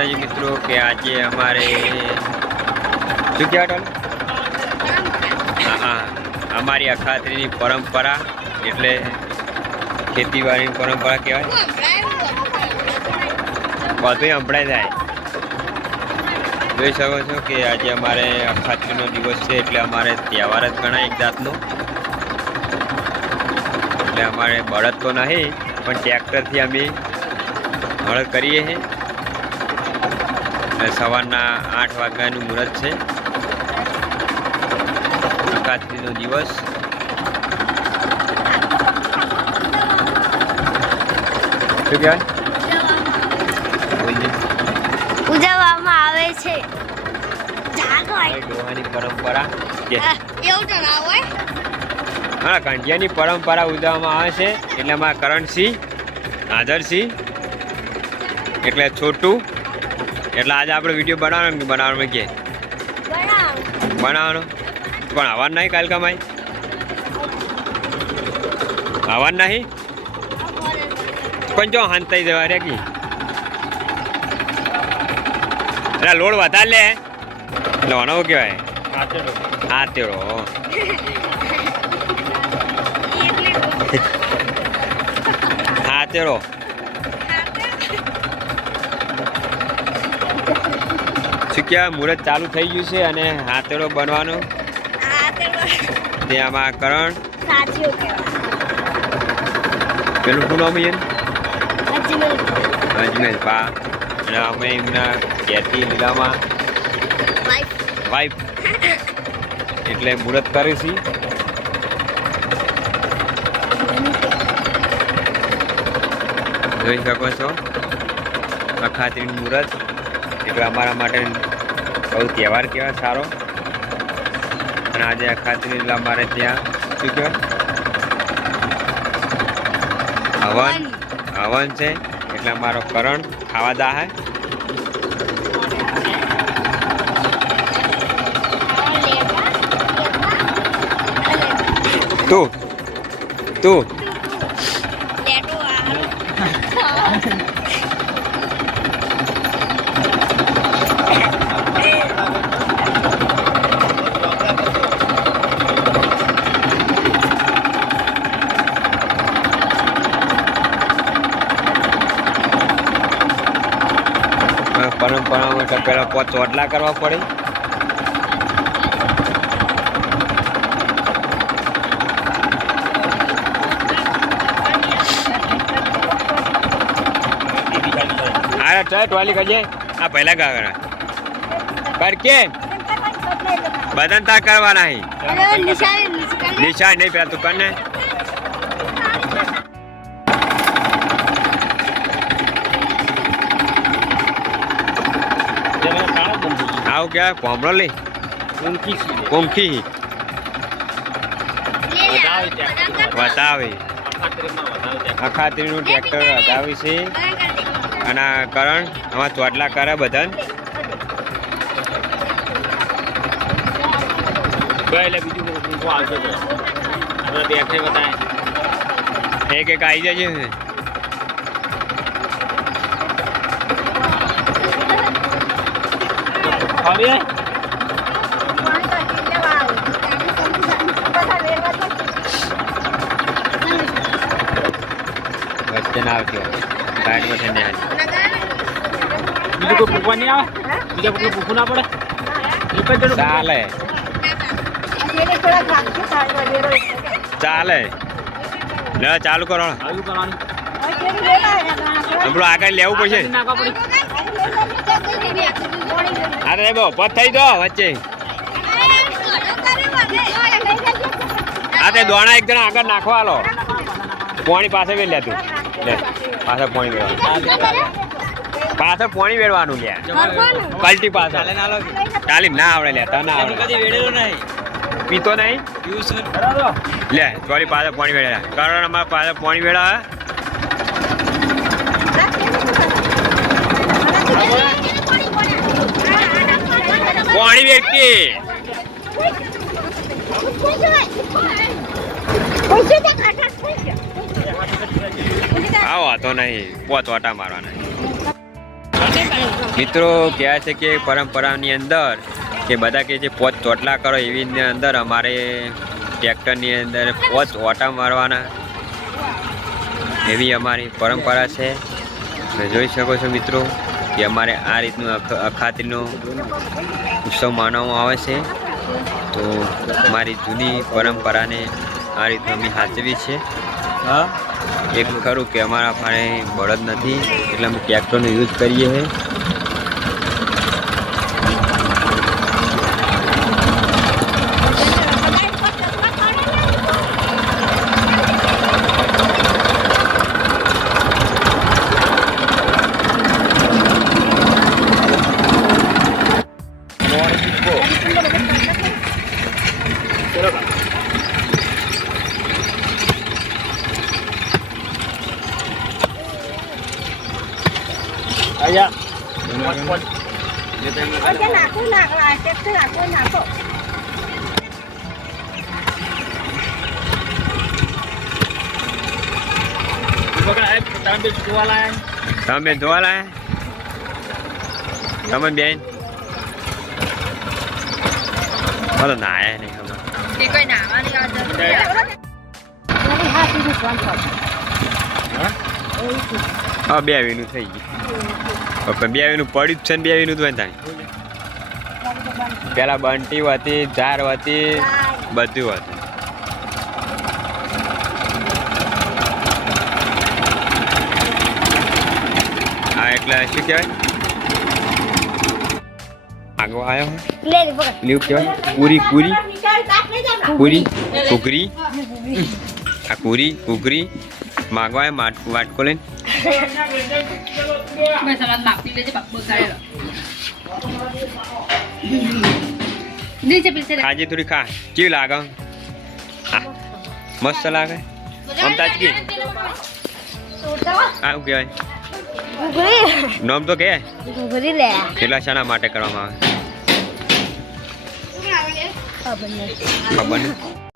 માતાજી મિત્રો કે આજે અમારે શું કહેવાય હા અમારી અખાત્રીની પરંપરા એટલે ખેતીવાડીની પરંપરા કહેવાય બધું સંભળાઈ જાય જોઈ શકો છો કે આજે અમારે અખાત્રીનો દિવસ છે એટલે અમારે તહેવાર જ ગણાય એક જાતનો એટલે અમારે બળદ તો નહીં પણ ટ્રેક્ટરથી અમે હળ કરીએ છીએ અને સવારના 8 વાગ્યાનું મુહૂર્ત છે અખાત્રીનો દિવસ શું કહેવાય ઉજવવામાં આવે છે ડોહાની પરંપરા એવું તો ના હોય હા કાંઠિયાની પરંપરા ઉજવવામાં આવે છે એટલે અમારા કરણસિંહ હાજરસિંહ એટલે છોટું એટલે આજે આપણે વિડીયો બનાવવાનો કે બનાવવાનો પણ આવવાનું નહીં કાલ કમાઈ આવવાનું નહીં પણ જો હાન થઈ જવા રે કી એટલે લોડ વધારે લે લોનો કહેવાય હાથેડો હાથેડો શું કહેવાય મુહૂર્ત ચાલુ થઈ ગયું છે અને હાથેડો બનવાનો તેમાં કરણ પેલું શું નામ અજમેર પા અને અમે એમના ઘેરથી લીલામાં વાઈફ એટલે મુહૂર્ત કરીશી જોઈ શકો છો અખાત્રીનું મુહૂર્ત એટલે અમારા માટે બહુ તહેવાર કહેવાય સારો અને આજે અખાત્રી એટલે અમારે ત્યાં શું કહેવાય હવન છે એટલે અમારો કરણ ખાવા દાહે તું પરંપરામાં તો પેલા 5 ચોટલા કરવા પડે અરે ચટ વાલી કજે આ પહેલા ગાગરા કરકે બદન તાર કરવા નહીં નિશાન નહીં પેલા તું કરને આવું ક્યાં કોમરો લે કોમખી બતાવે અખાત્રીનું ટ્રેક્ટર બતાવે છે અને કરણ આમાં ચોટલા કરે બધા એક એક આવી જાય છે વચ્ચે ના આવતી ગાડી વચ્ચે ને બીજું કોઈ પૂકવા નહીં આવે બીજા કોઈ પૂકવું ના પડે ચાલે ચાલે લે ચાલુ કરો કરવાનું આપણું આગળ લેવું પડશે અરે બહુ પત થઈ દો વચ્ચે આ તે દોણા એક જણા આગળ નાખવા લો પાણી પાસે વેલ લે તું લે પાછળ પાણી વેળવાનું પાછળ પાણી વેળવાનું લે કલ્ટી પાછળ ચાલી ના આવડે લે તને આવડે પીતો નહીં લે ચોરી પાછળ પાણી વેળ્યા કારણ અમારે પાછળ પાણી વેળા પાણી વેચતી આવો તો નહીં પોત વાટા મારવાના મિત્રો કહેવાય છે કે પરંપરાની અંદર કે બધા કે જે પોચ ચોટલા કરો એવી અંદર અમારે ટ્રેક્ટરની અંદર પોચ ઓટા મારવાના એવી અમારી પરંપરા છે. તમે જોઈ શકો છો મિત્રો કે અમારે આ રીતનું અખાત્રીનો ઉત્સવ માનવામાં આવે છે. તો મારી જૂની પરંપરાને આ રીતનું અમે સાચવી છે. હા, એક ખરું કે અમારા પાસે બળદ નથી એટલે અમે ટ્રેક્ટરનો યુઝ કરીએ છીએ. Aja. તમે બેન જોવા લાયા? તમે બેન તો નાયા નહીં ખબર. હા, 2 વીનું થઈ ગયું. પણ 2 વીનું પડ્યું જ છે ને 2 વીનું તો થાય. પેલા બંટી હતી, ઝાર હતી, બધું હતું. આ એટલે શું કહેવાય? આગો આવ્યો લીવ કહેવાય. પૂરી પૂરી પૂરી કુકરી. આ પૂરી કુકરી માગવાય વાટકો લઈને. ખાજી થોડી ખા. કેવી લાગે? મસ્ત લાગે. આમ તાજગી. આ શું કહેવાય? નામ તો કે કેટલા શાના માટે કરવામાં આવે ખબર નહીં.